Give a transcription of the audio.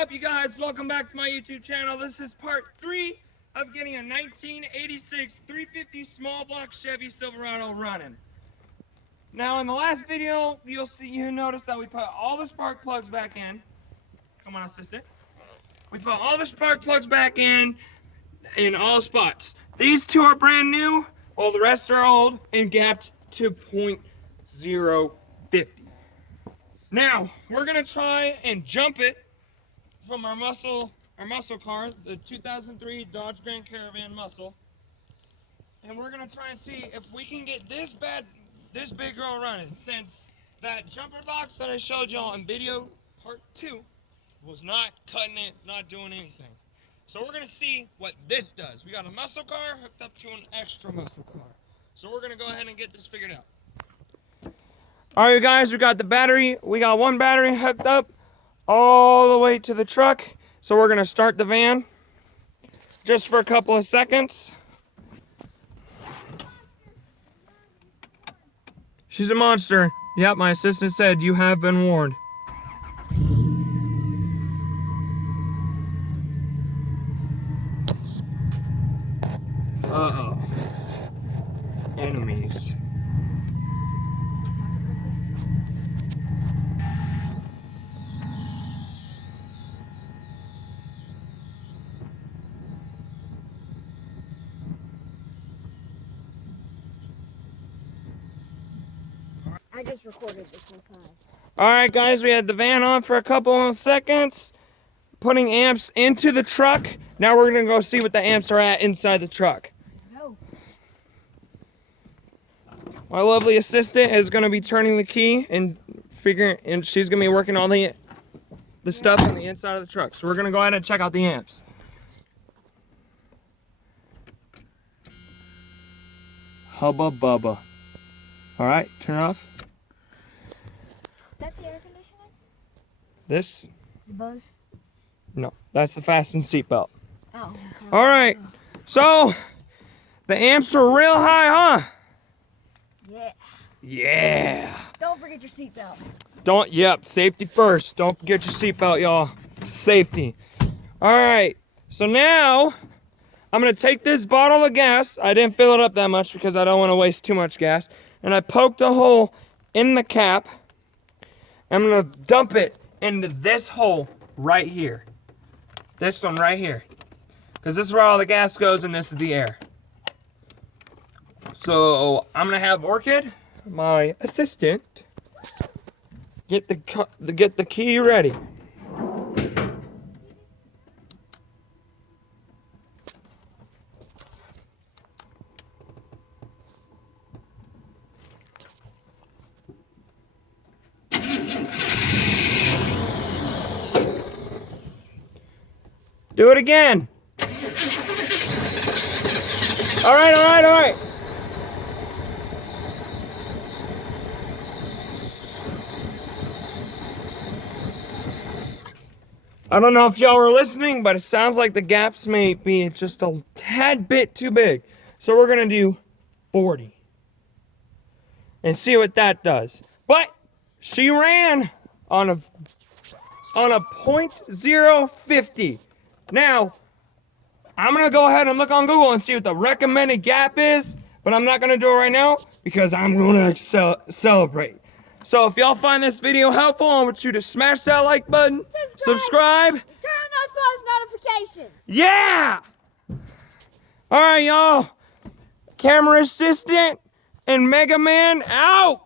up, you guys? Welcome back to my YouTube channel. This is part 3 of getting a 1986 350 small block Chevy Silverado running. Now, in the last video, you notice that we put all the spark plugs back in. Come on, assistant. We put all the spark plugs back in all spots. These two are brand new, while the rest are old and gapped to .050. Now, we're gonna try and jump it from our muscle car, the 2003 Dodge Grand Caravan Muscle. And we're gonna try and see if we can get this big girl running, since that jumper box that I showed y'all in video part 2 was not cutting it, not doing anything. So we're gonna see what this does. We got a muscle car hooked up to an extra muscle car. So we're gonna go ahead and get this figured out. All right, guys, we got the battery. We got one battery hooked up all the way to the truck. So we're gonna start the van just for a couple of seconds. She's a monster. Yep, my assistant said you have been warned. Uh-oh. Enemies. I just recorded this whole time. Alright guys, we had the van on for a couple of seconds, putting amps into the truck. Now we're going to go see what the amps are at inside the truck. No. My lovely assistant is going to be turning the key and she's going to be working on the stuff on the inside of the truck. So we're going to go ahead and check out the amps. Hubba bubba. Alright, turn it off. Is that the air conditioning? This? The buzz? No, that's the fasten seatbelt. Oh, okay. Alright, so the amps are real high, huh? Yeah. Yeah. Don't forget your seatbelt. Yep, safety first. Don't forget your seatbelt, y'all. Safety. Alright, so now I'm going to take this bottle of gas. I didn't fill it up that much because I don't want to waste too much gas. And I poked a hole in the cap. I'm going to dump it into this hole right here. This one right here. Because this is where all the gas goes and this is the air. So I'm going to have Orchid, my assistant, get the key ready. Do it again. All right. I don't know if y'all were listening, but it sounds like the gaps may be just a tad bit too big. So we're gonna do 40 and see what that does. But she ran on a .050. Now, I'm going to go ahead and look on Google and see what the recommended gap is, but I'm not going to do it right now because I'm going to celebrate. So if y'all find this video helpful, I want you to smash that like button, subscribe. Turn on those post notifications. Yeah! All right, y'all. Camera assistant and Mega Man out.